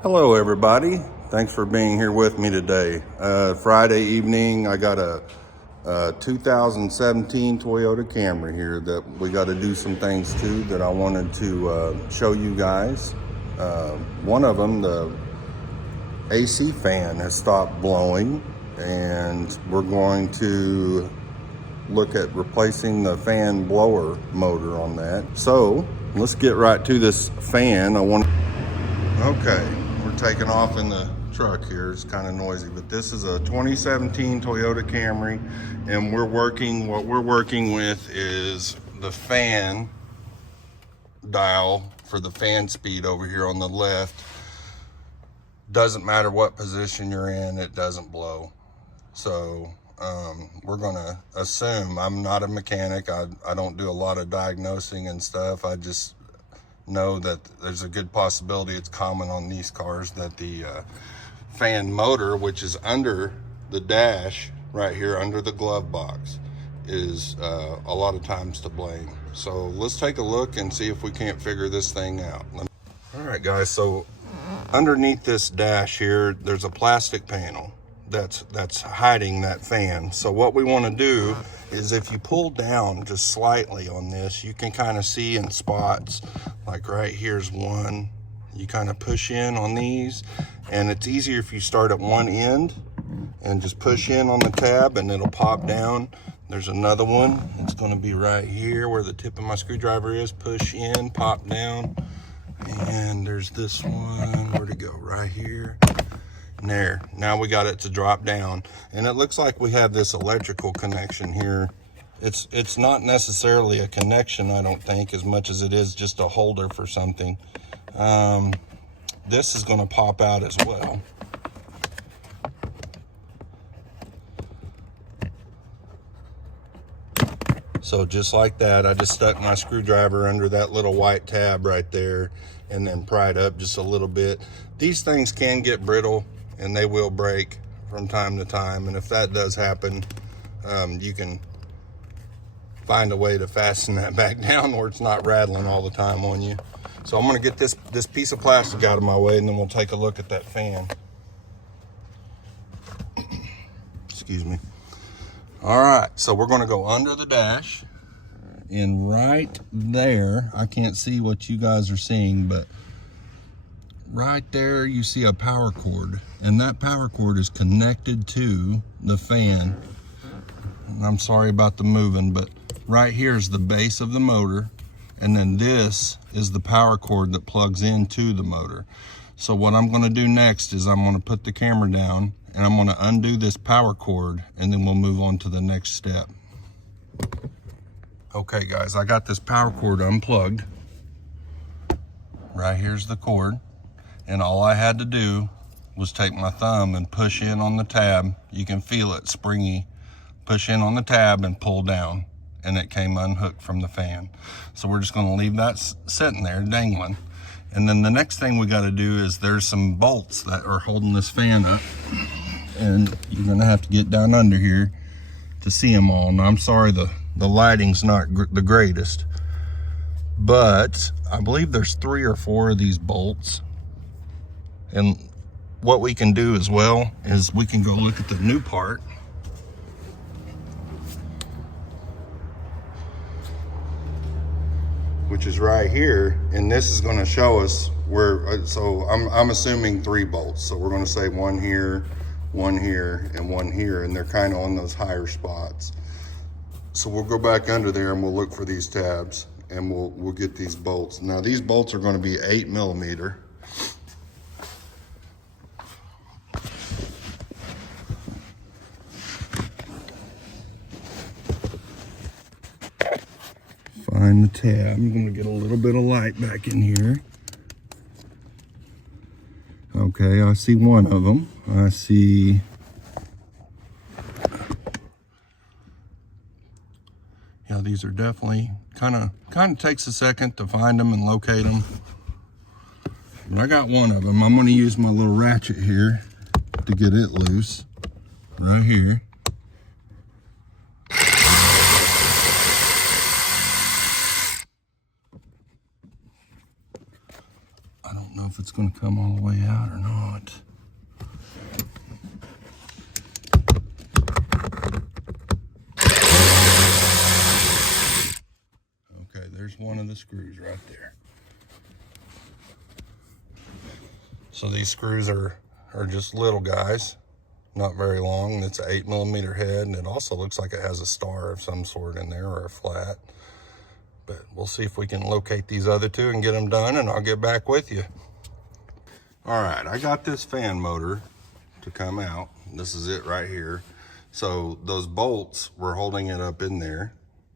Hello everybody, thanks for being here with me today. Friday evening, I got a 2017 Toyota Camry here that we got to do some things to that I wanted to show you guys. One of them, the AC fan has stopped blowing, and we're going to look at replacing the fan blower motor on that. So let's get right to this fan. Okay, we're taking off in the truck here. It's kind of noisy, but this is a 2017 Toyota Camry, and what we're working with is the fan dial for the fan speed over here on the left. Doesn't matter what position you're in, it doesn't blow. So we're gonna assume, I'm not a mechanic, I don't do a lot of diagnosing and stuff, I just know that there's a good possibility, it's common on these cars, that the fan motor, which is under the dash right here under the glove box, is a lot of times to blame. So let's take a look and see if we can't figure this thing out. All right guys, so underneath this dash here, there's a plastic panel that's hiding that fan. So what we want to do is, if you pull down just slightly on this, you can kind of see in spots, like right here's one. You kind of push in on these, and it's easier if you start at one end and just push in on the tab and it'll pop down. There's another one, it's going to be right here where the tip of my screwdriver is. Push in, pop down, and there's this one. Where'd it go? Right here. And there, now we got it to drop down, and it looks like we have this electrical connection here. It's not necessarily a connection, I don't think, as much as it is just a holder for something. This is going to pop out as well. So just like that, I just stuck my screwdriver under that little white tab right there and then pried up just a little bit. These things can get brittle and they will break from time to time, and if that does happen, you can find a way to fasten that back down where it's not rattling all the time on you. So I'm gonna get this piece of plastic out of my way, and then we'll take a look at that fan. Excuse me. All right, so we're gonna go under the dash, and right there, I can't see what you guys are seeing, but right there you see a power cord, and that power cord is connected to the fan. And I'm sorry about the moving, but right here is the base of the motor, and then this is the power cord that plugs into the motor. So what I'm going to do next is I'm going to put the camera down and I'm going to undo this power cord, and then we'll move on to the next step. Okay guys, I got this power cord unplugged. Right here's the cord, and all I had to do was take my thumb and push in on the tab. You can feel it springy. Push in on the tab and pull down, and it came unhooked from the fan. So we're just going to leave that sitting there dangling. And then the next thing we got to do is, there's some bolts that are holding this fan up, and you're going to have to get down under here to see them all. Now I'm sorry the lighting's not the greatest, but I believe there's 3 or 4 of these bolts. And what we can do as well is we can go look at the new part. Which is right here, and this is going to show us where, so I'm assuming 3 bolts. So we're going to say one here, and one here, and they're kind of on those higher spots. So we'll go back under there and we'll look for these tabs, and we'll get these bolts. Now these bolts are going to be 8mm. Find the tab. I'm going to get a little bit of light back in here. Okay, I see one of them. I see, yeah, these are definitely kind of takes a second to find them and locate them. But I got one of them. I'm going to use my little ratchet here to get it loose right here. if it's going to come all the way out or not. Okay, there's one of the screws right there. So these screws are just little guys, not very long. It's an 8mm head, and it also looks like it has a star of some sort in there, or a flat. But we'll see if we can locate these other two and get them done, and I'll get back with you. All right, I got this fan motor to come out. This is it right here. So those bolts were holding it up in there.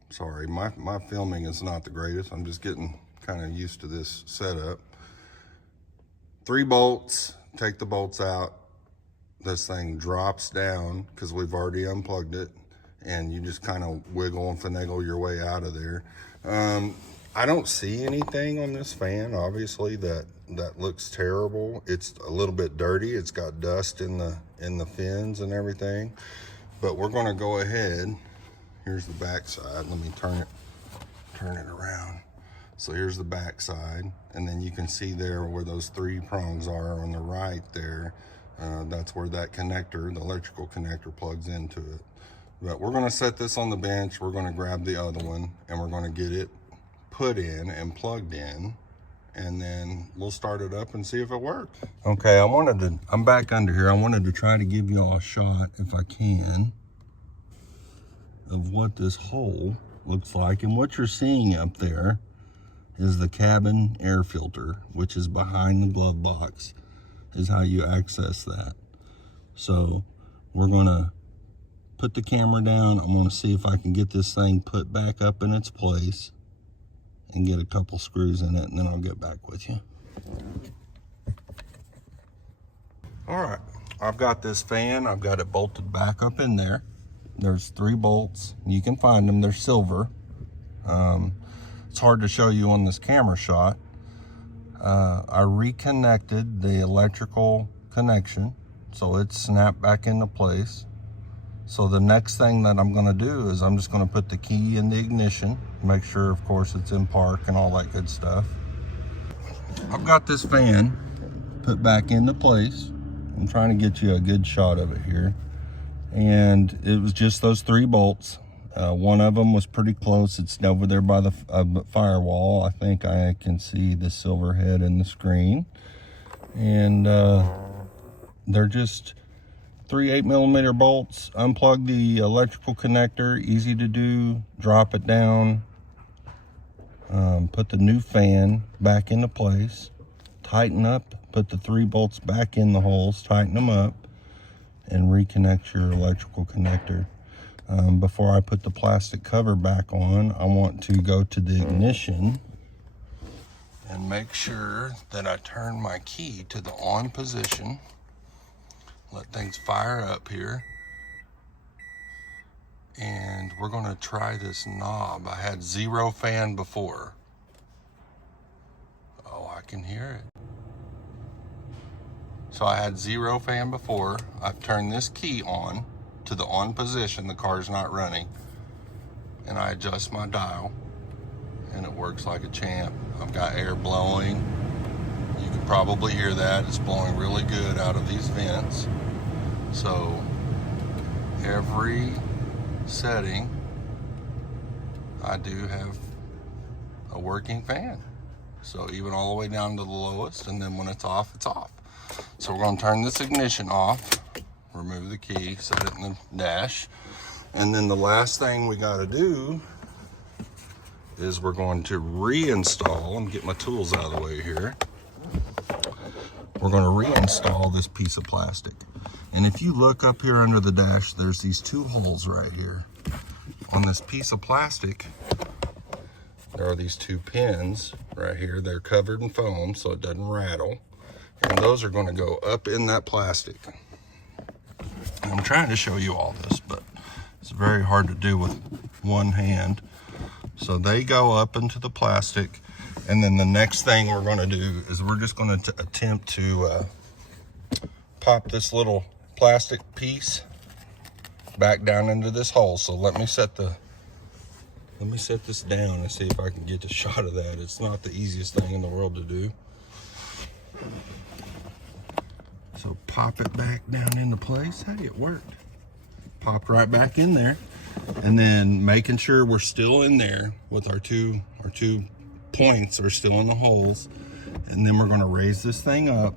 Sorry, my filming is not the greatest. I'm just getting kind of used to this setup. 3 bolts, take the bolts out. This thing drops down because we've already unplugged it, and you just kind of wiggle and finagle your way out of there. I don't see anything on this fan, obviously, that looks terrible. It's a little bit dirty. It's got dust in the fins and everything. But we're going to go ahead. Here's the back side. Let me turn it around. So here's the back side, and then you can see there where those 3 prongs are on the right there. That's where that connector, the electrical connector, plugs into it. But we're going to set this on the bench. We're going to grab the other one, and we're going to get it put in and plugged in, and then we'll start it up and see if it works. Okay, I'm back under here. I wanted to try to give y'all a shot, if I can, of what this hole looks like. And what you're seeing up there is the cabin air filter, which is behind the glove box, is how you access that. So we're gonna put the camera down. I'm gonna see if I can get this thing put back up in its place and get a couple screws in it, and then I'll get back with you. All right, I've got this fan. I've got it bolted back up in there. There's 3 bolts. You can find them. They're silver. It's hard to show you on this camera shot. I reconnected the electrical connection, so it's snapped back into place. So the next thing that I'm going to do is I'm just going to put the key in the ignition, make sure, of course, it's in park and all that good stuff. I've got this fan put back into place. I'm trying to get you a good shot of it here. And it was just those 3 bolts. One of them was pretty close. It's over there by the firewall. I think I can see the silver head in the screen. And they're just 3 8mm bolts. Unplug the electrical connector, easy to do. Drop it down. Put the new fan back into place. Tighten up, put the 3 bolts back in the holes, tighten them up, and reconnect your electrical connector. Before I put the plastic cover back on, I want to go to the ignition and make sure that I turn my key to the on position. Let things fire up here. And we're going to try this knob. I had 0 fan before. Oh, I can hear it. So I had 0 fan before. I've turned this key on to the on position. The car's not running. And I adjust my dial, and it works like a champ. I've got air blowing. You can probably hear that. It's blowing really good out of these vents. So every setting, I do have a working fan. So even all the way down to the lowest, and then when it's off, it's off. So we're going to turn this ignition off, remove the key, set it in the dash, and then the last thing we got to do is we're going to reinstall. Let me get my tools out of the way here. We're going to reinstall this piece of plastic. And if you look up here under the dash, there's these 2 holes right here. On this piece of plastic, there are these 2 pins right here. They're covered in foam so it doesn't rattle. And those are going to go up in that plastic. I'm trying to show you all this, but it's very hard to do with one hand. So they go up into the plastic. And then the next thing we're going to do is we're just going to attempt to pop this little plastic piece back down into this hole. So let me set this down and see if I can get a shot of that. It's not the easiest thing in the world to do. So pop it back down into place. Hey, it worked. Popped right back in there. And then making sure we're still in there with our two points are still in the holes. And then we're gonna raise this thing up.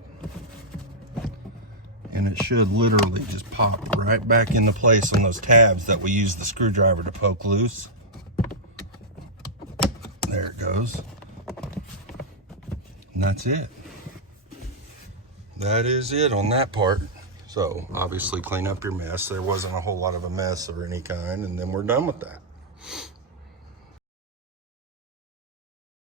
And it should literally just pop right back into place on those tabs that we use the screwdriver to poke loose. There it goes. And that's it. That is it on that part. So obviously clean up your mess. There wasn't a whole lot of a mess of any kind, and then we're done with that.